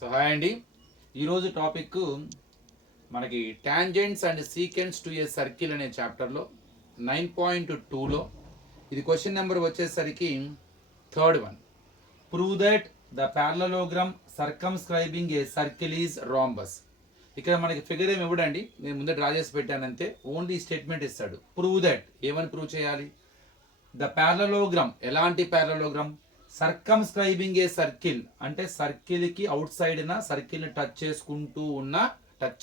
So hi అండి. ఈరోజు topic మనకి tangents and secants to a circle అనే చాప్టర్లో 9.2లో ఇది క్వశ్చన్ నెంబర్ వచ్చేసరికి third one. Prove that the parallelogram సర్కమ్స్క్రైబింగ్ a circle is rhombus. ఇక్కడ మనకి ఫిగర్ ఏమి ఇవ్వడండి, నేను ముందే డ్రా చేసి పెట్టానంతే. ఓన్లీ స్టేట్మెంట్ ఇస్తాడు. ప్రూవ్ దట్ ఏమని ప్రూవ్ చేయాలి? ద ప్యారలలోగ్రామ్ ఎలాంటి ప్యారలలోగ్రామ్? సర్కమ్స్క్రైబింగ్ ఏ సర్కిల్ అంటే సర్కిల్ కి అవుట్ సైడ్ సర్కిల్ ని టచ్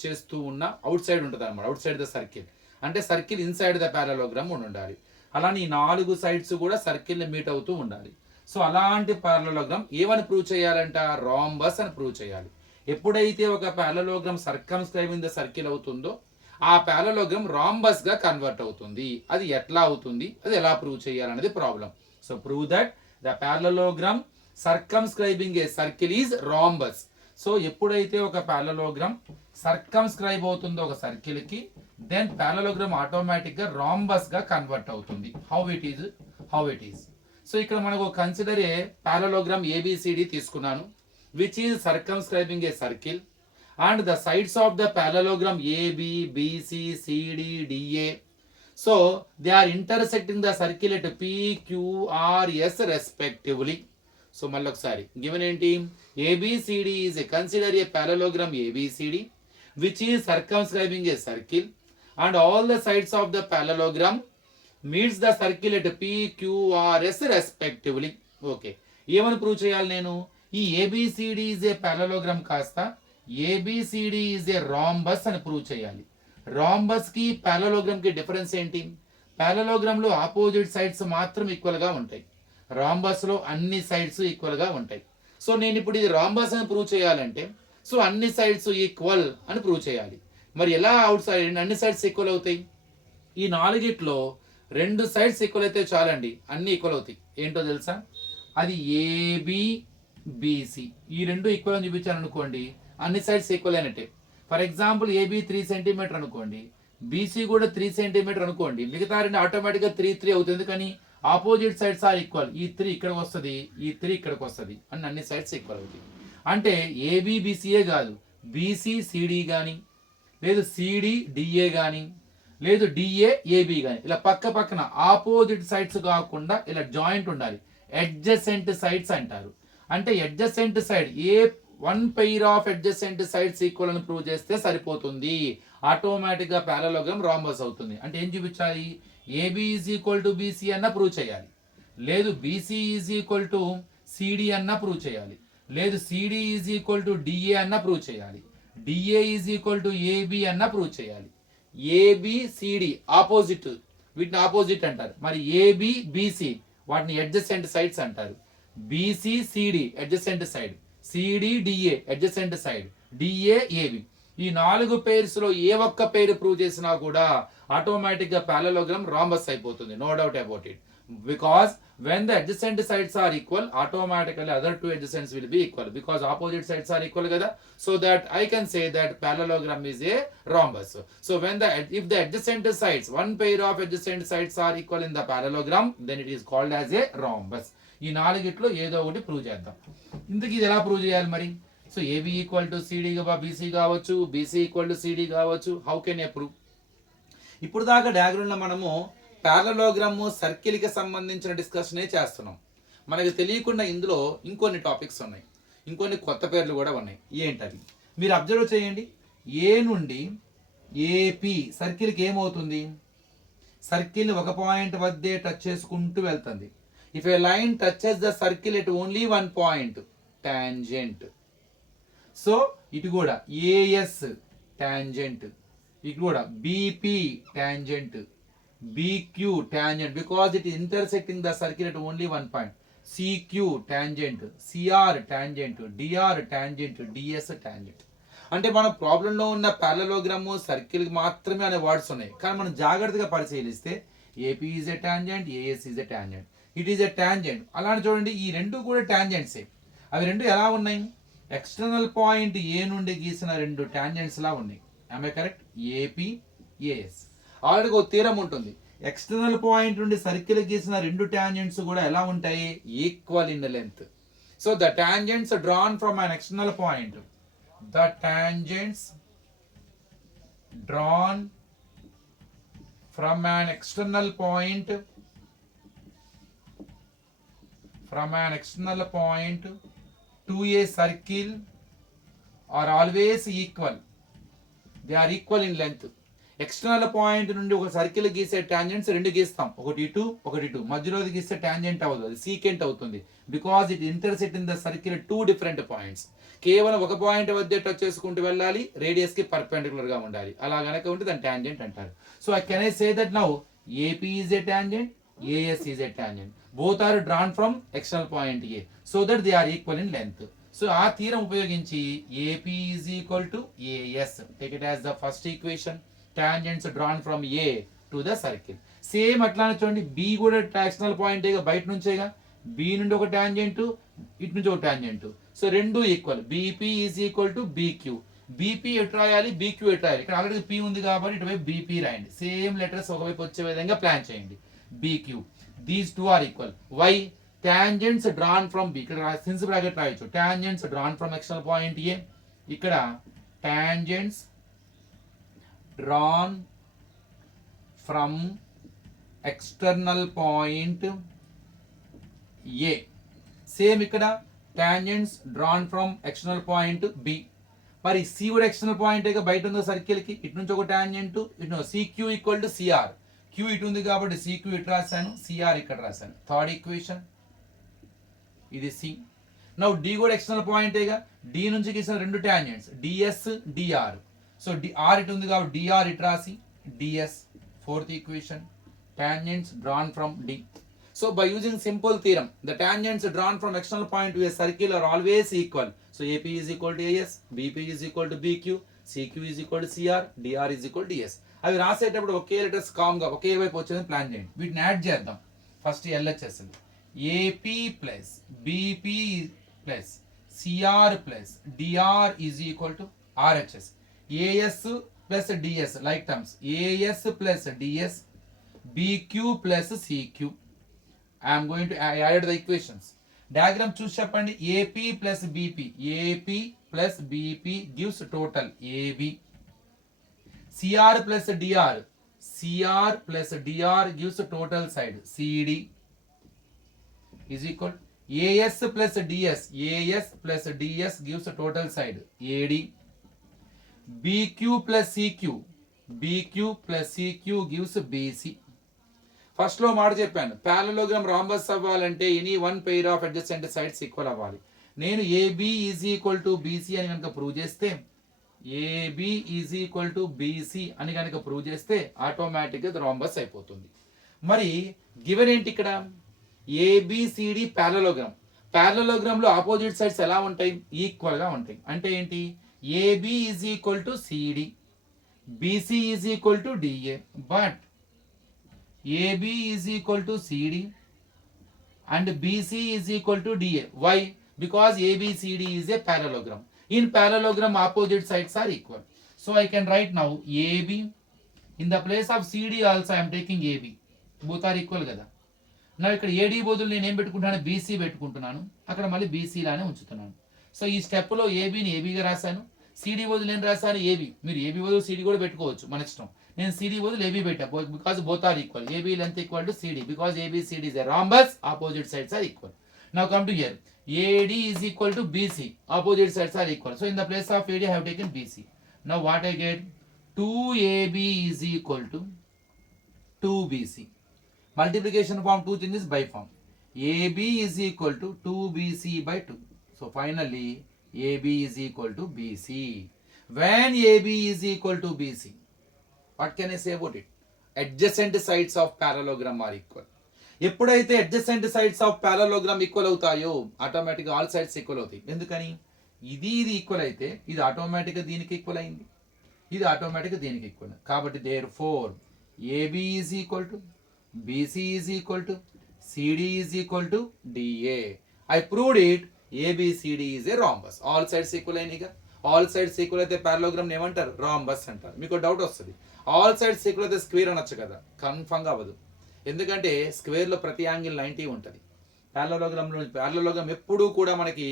చేస్తూ ఉన్న అవుట్ సైడ్ ఉంటుంది అనమాట. అవుట్ సైడ్ ద సర్కిల్ అంటే సర్కిల్ ఇన్సైడ్ ద ప్యారలోగ్రామ్ ఉండాలి. అలానే ఈ 4 సైడ్స్ కూడా సర్కిల్ ని మీట్ అవుతూ ఉండాలి. సో అలాంటి ప్యారలలోగ్రామ్ ఏమని ప్రూవ్ చేయాలంట? రాంబస్ అని ప్రూవ్ చేయాలి. ఎప్పుడైతే ఒక ప్యారలలోగ్రామ్ సర్కమ్స్క్రైబింగ్ ద సర్కిల్ అవుతుందో ఆ ప్యారలోగ్రామ్ రాంబస్ గా కన్వర్ట్ అవుతుంది. అది ఎట్లా అవుతుంది, అది ఎలా ప్రూవ్ చేయాలనేది problem. So prove that the parallelogram సర్కమ్స్క్రైబింగ్ a circle is rhombus. So ఎప్పుడైతే ఒక ప్యారలలోగ్రామ్ సర్కమ్స్క్రైబ్ అవుతుందో ఒక సర్కిల్ కి, దెన్ ప్యారలలోగ్రామ్ ఆటోమేటిక్ గా రాంబస్ గా కన్వర్ట్ అవుతుంది. How it is. సో ఇక్కడ మనకు కన్సిడర్ ఏ ప్యారలలోగ్రామ్ ఏబిసిడి తీసుకున్నాను, which is సర్కమ్స్క్రైబింగ్ a circle and the sides of the parallelogram AB, BC, CD, DA. So they are intersecting the circle at P, Q, R, S respectively. So mallokasari given enti ABCD is a consider a parallelogram ABCD which is circumscribing a circle and all the sides of the parallelogram meets the circle at P, Q, R, S respectively. Okay, ఏమని prove చేయాలి నేను? ఈ ABCD is a parallelogram కాస్త ABCD is a rhombus అని prove చేయాలి. Rhombus కి parallelogram కి difference ఏంటి? ప్యారలోగ్రామ్ లో ఆపోజిట్ సైడ్స్ మాత్రం ఈక్వల్ గా ఉంటాయి, రాంబస్ లో అన్ని సైడ్స్ ఈక్వల్ గా ఉంటాయి. సో నేను ఇప్పుడు ఇది రాంబస్ అని ప్రూవ్ చేయాలంటే సో అన్ని సైడ్స్ ఈక్వల్ అని ప్రూవ్ చేయాలి. మరి ఎలా అవుట్ సైడ్ అన్ని సైడ్స్ ఈక్వల్ అవుతాయి? ఈ 4 2 సైడ్స్ ఈక్వల్ అయితే చాలండి, అన్ని ఈక్వల్ అవుతాయి. ఏంటో తెలుసా? అది ఏబి బిసి ఈ 2 ఈక్వల్ అని చూపించాను అనుకోండి, అన్ని సైడ్స్ ఈక్వల్ అయినట్టే. ఫర్ ఎగ్జాంపుల్ ఏబి 3 సెంటీమీటర్ అనుకోండి, బీసీ కూడా 3 సెంటీమీటర్ అనుకోండి, మిగతా 2 ఆటోమేటిక్గా 3 అవుతుంది. కానీ ఆపోజిట్ సైడ్స్ ఆర్ ఈక్వల్. ఈ 3 ఇక్కడికి వస్తుంది, ఈ 3 ఇక్కడికి వస్తుంది, అన్ని సైడ్స్ ఈక్వల్ అవుతాయి. అంటే ఏబి బీసీఏ కాదు, బీసీ సిడి కానీ, లేదు సిడి డిఏ కానీ, లేదు డిఏ ఏబి కానీ, ఇలా పక్క పక్కన ఆపోజిట్ సైడ్స్ కాకుండా ఇలా జాయింట్ ఉండాలి. అడ్జసెంట్ సైడ్స్ అంటారు. అంటే adjacent side A one pair of adjacent sides equal అని ప్రూవ్ చేస్తే సరిపోతుంది. ఆటోమేటిక్ గా ప్యారలోగ్రామ్ రాంబస్ అవుతుంది. అంటే ఏం చూపించాలి? AB is equal to BC అన్న ప్రూవ్ చేయాలి, లేదు BC is equal to CD అన్న ప్రూవ్ చేయాలి, లేదు CD is equal to DA అన్న ప్రూవ్ చేయాలి, DA is equal to AB అన్న ప్రూవ్ చేయాలి. ఏబి సిడి ఆపోజిట్, వీటిని ఆపోజిట్ అంటారు. మరి ఏబి బీసీ వాటిని అడ్జసెంట్ సైడ్స్ అంటారు. BC CD adjacent side, CD DA adjacent side, DA AB. ఈ 4 పేర్స్ లో ఏ ఒక్క పేరు ప్రూవ్ చేసినా కూడా ఆటోమేటిక్ గా ప్యారలోగ్రామ్ రాంబస్ అయిపోతుంది. No doubt about it. Because when the adjacent sides are equal, automatically other 2 adjacents will be equal because opposite sides are equal kada. So that I can say that parallelogram is a rhombus. So if the adjacent sides, one pair of adjacent sides are equal in the parallelogram, then it is called as a rhombus. ఈ 4 ఏదో ఒకటి prove చేద్దాం. ఇంతకీ ఇది ఎలా prove చేయాలి మరి? So AB equal to CD BC కావచ్చు, బీసీ ఈక్వల్ టు సిడి కావచ్చు. How can I prove? ఇప్పుడు దాకా డయాగ్రామ్లో మనము ప్యారలలోగ్రామ్ సర్కిల్ కి సంబంధించిన డిస్కషనే చేస్తున్నాం. మనకు తెలియకుండా ఇందులో ఇంకొన్ని టాపిక్స్ ఉన్నాయి, ఇంకొన్ని కొత్త పేర్లు కూడా ఉన్నాయి. ఏంటవి మీరు అబ్జర్వ్ చేయండి. ఏ నుండి ఏపీ సర్కిల్కి ఏమవుతుంది? సర్కిల్ ఒక పాయింట్ వద్దే టచ్ చేసుకుంటూ వెళ్తుంది. If A line touches the circle at only one point, tangent. So ఇటు కూడా ఏఎస్ టాంజెంట్, ఇటు కూడా BP tangent, BQ tangent because it is intersecting the circle at only one point. CQ tangent, CR tangent, DR tangent, DS tangent. అంటే మన ప్రాబ్లంలో ఉన్న parallelogram circle మాత్రమే అనే వర్డ్స్ ఉన్నాయి. కానీ మనం జాగ్రత్తగా పరిశీలిస్తే AP is a tangent, AS is a tangent, it is a tangent. అలానే చూడండి, ఈ 2 కూడా టాంజెంట్సే. అవి 2 ఎలా ఉన్నాయి? ఎక్స్టర్నల్ పాయింట్ ఏ నుండి గీసిన 2 టాంజెంట్స్ లా ఉన్నాయి. ఆమె కరెక్ట్? AP AS. ఆల్రెడీ ఒక థీరం ఉంటుంది. ఎక్స్టర్నల్ పాయింట్ నుండి సర్కిల్ గీసిన 2 టాంజెంట్స్ కూడా ఎలా ఉంటాయి? Equal in length. So the tangents drawn from an external point, the tangents drawn from an external point to a circle are always equal. They are equal in length. External point నుండి ఒక circle గీసే tangents రెండు గీస్తాం, ఒకటి ఇటు ఒకటి ఇటు, మధ్యలోది గీస్తే tangent అవ్వదు, అది సీకెంట్ అవుతుంది. Because it intersect in the circle two different points. కేవలం ఒక పాయింట్ వద్ద టచ్ చేసుకుంటూ వెళ్ళాలి, రేడియస్ కి పర్పెండిక్యులర్ గా ఉండాలి. అలా గనక ఉంటే దాని టాంజెంట్ అంటారు. So I can I say that now AP is a tangent, AS is a tangent. Both are drawn from external point A, so that they are equal in length. So ఆ theorem ఉపయోగించి AP is equal to AS, take it as the first equation. Tangents drawn from A to the circle. Same అట్లానే చూడండి, B కూడా external point బయట నుంచేగా, B నుండి ఒక tangent, ఇటు నుంచి ఒక టాంజెంట్. సో రెండు equal. BP is equal to BQ. BP ఎటు రాయాలి, బీక్యూ ఎటు రాయాలి? ఇక్కడ ఆల్రెడీ పీ ఉంది కాబట్టి ఇటువైపు బీపీ రాయండి. సేమ్ లెటర్స్ ఒకవైపు వచ్చే విధంగా ప్లాన్ చేయండి. B Q, these two are equal. Why? Tangents drawn from B, ఇక్కడ సిన్స్ బ్రాకెట్ రాయొచ్చు. Tangents drawn from external point A, ఇక్కడ tangents drawn from external point A. Same ఇక్కడ tangents drawn from external point B. మరి C కూడా external point బయట ఉందో circle కి, ఇటు నుంచి ఒక టాంజెంట్, ఇటు CQ equal to CR. Q ఇటు ఉంది కాబట్టి CQ ఇటు రాశాను, CR ఇక్కడ రాశాను. థర్డ్ ఈక్వేషన్ ఇది C. నౌ D కూడా ఎక్స్టర్నల్ పాయింట్ D నుంచి గీసిన రెండు tangents DS DR. So R ఇటు ఉంది కాబట్టి డిఆర్ ఇటు రాసి DS. Fourth equation, tangents drawn from D. So by using simple theorem, the tangents drawn from external point to a circle are always equal. So AP is equal to AS, BP is equal to BQ, CQ is equal to CR, DR is equal to DS. అవి రాసేటప్పుడు ఒకే letters com గా ఒకే వైపు వచ్చేదని plan చేయండి. వీటిని add చేద్దాం. First LHS, AP plus BP plus CR plus DR is equal to RHS. AS plus DS, like terms, AS plus DS, BQ plus CQ. I am going to add the equations. Diagram choose చెప్పండి. AP plus BP, AP plus BP gives total AB. CR plus DR, CR plus DR gives total side CD is equal. AS plus DS, AS plus DS gives total side AD. BQ plus CQ, BQ plus CQ gives BC. First లో మాట చెప్పాను, parallelogram rhombus అవ్వాలంటే any one pair of adjacent sides equal అవ్వాలి. నేను AB is equal to BC అని కనుక prove చేస్తే, AB is equal to BC అని కనుక ప్రూవ్ చేస్తే ఆటోమేటిక్గా రాంబస్ అయిపోతుంది. మరి గివెన్ ఏంటి ఇక్కడ? ABCD parallelogram. పారలోగ్రామ్ లో ఆపోజిట్ సైడ్స్ ఎలా ఉంటాయి? ఈక్వల్ గా ఉంటాయి. అంటే ఏంటి? AB is equal to CD, BC is equal to DA, but AB is equal to CD and BC is equal to DA. Why? Because ABCD is a parallelogram. In parallelogram, opposite sides are equal. So I can write now AB. In the place of CD also I am taking AB. Both are equal కదా. నా ఇక్కడ AD బదులు నేను ఏం పెట్టుకుంటాను? BC పెట్టుకుంటున్నాను. అక్కడ మళ్ళీ BC లానే ఉంచుతున్నాను. సో ఈ స్టెప్ లో ఏబీని ఏబీగా రాశాను, సిడి బదులు నేను రాశాను ఏబీ. మీరు ఏబీ బదులు సిడి కూడా పెట్టుకోవచ్చు, మన ఇష్టం. నేను సిడి బదులు ఏబీ పెట్టా, because both are equal. AB length equal to CD, because AB CD is a rhombus, opposite sides are equal. Now come to here, AD is equal to BC, opposite sides are equal. So in the place of AD I have taken BC. Now what I get? 2AB is equal to 2BC. Multiplication form 2 changes by form. AB is equal to 2BC by 2. So finally AB is equal to BC. When AB is equal to BC, what can I say about it? Adjacent sides of parallelogram are equal. ఎప్పుడైతే adjacent sides of parallelogram equal అవుతాయో ఆటోమేటిక్గా all sides equal అవుతాయి. ఎందుకని? ఇది equal అయితే ఇది ఆటోమేటిక్గా దీనికి ఈక్వల్ అయింది, ఇది ఆటోమేటిక్గా దీనికి ఈక్వల్. కాబట్టి therefore AB is equal to BC is equal to CD is equal to DA. I proved it. ABCD is a rhombus. All sides equal అయినగా. ఆల్ సైడ్స్ ఈక్వల్ అయితే పారలోగ్రామ్ ఏమంటారు? రాంబస్ అంటారు. మీకు డౌట్ వస్తుంది, all sides equal అయితే square అనొచ్చు కదా. Confirm గా అవ్వదు, ఎందుకంటే స్క్వేర్ లో ప్రతి యాంగిల్ 90 ఉంటుంది. ప్యారలోగ్రామ్ ఎప్పుడూ కూడా మనకి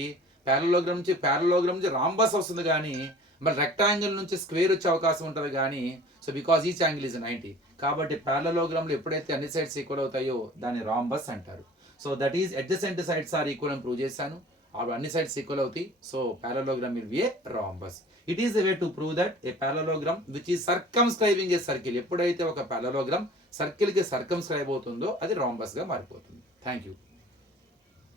ప్యారలోగ్రామ్ నుంచి రాంబస్ వస్తుంది కానీ మరి రెక్టాంగిల్ నుంచి స్క్వేర్ వచ్చే అవకాశం ఉంటుంది కానీ so because each angle is 90. కాబట్టి ప్యారలోగ్రామ్లో ఎప్పుడైతే అన్ని సైడ్స్ ఈక్వల్ అవుతాయో దాన్ని రాంబస్ అంటారు. So that is adjacent sides are equal అని ప్రూవ్ చేశాను. అన్ని సైడ్స్ ఈక్వల్ అవుతాయి. So parallelogram will be a rhombus. It is the way to prove that a parallelogram which is circumscribing a circle. ఎప్పుడైతే ఒక parallelogram సర్కిల్కి circumscribe అవుతుందో అది రాంబస్గా మారిపోతుంది. Thank you.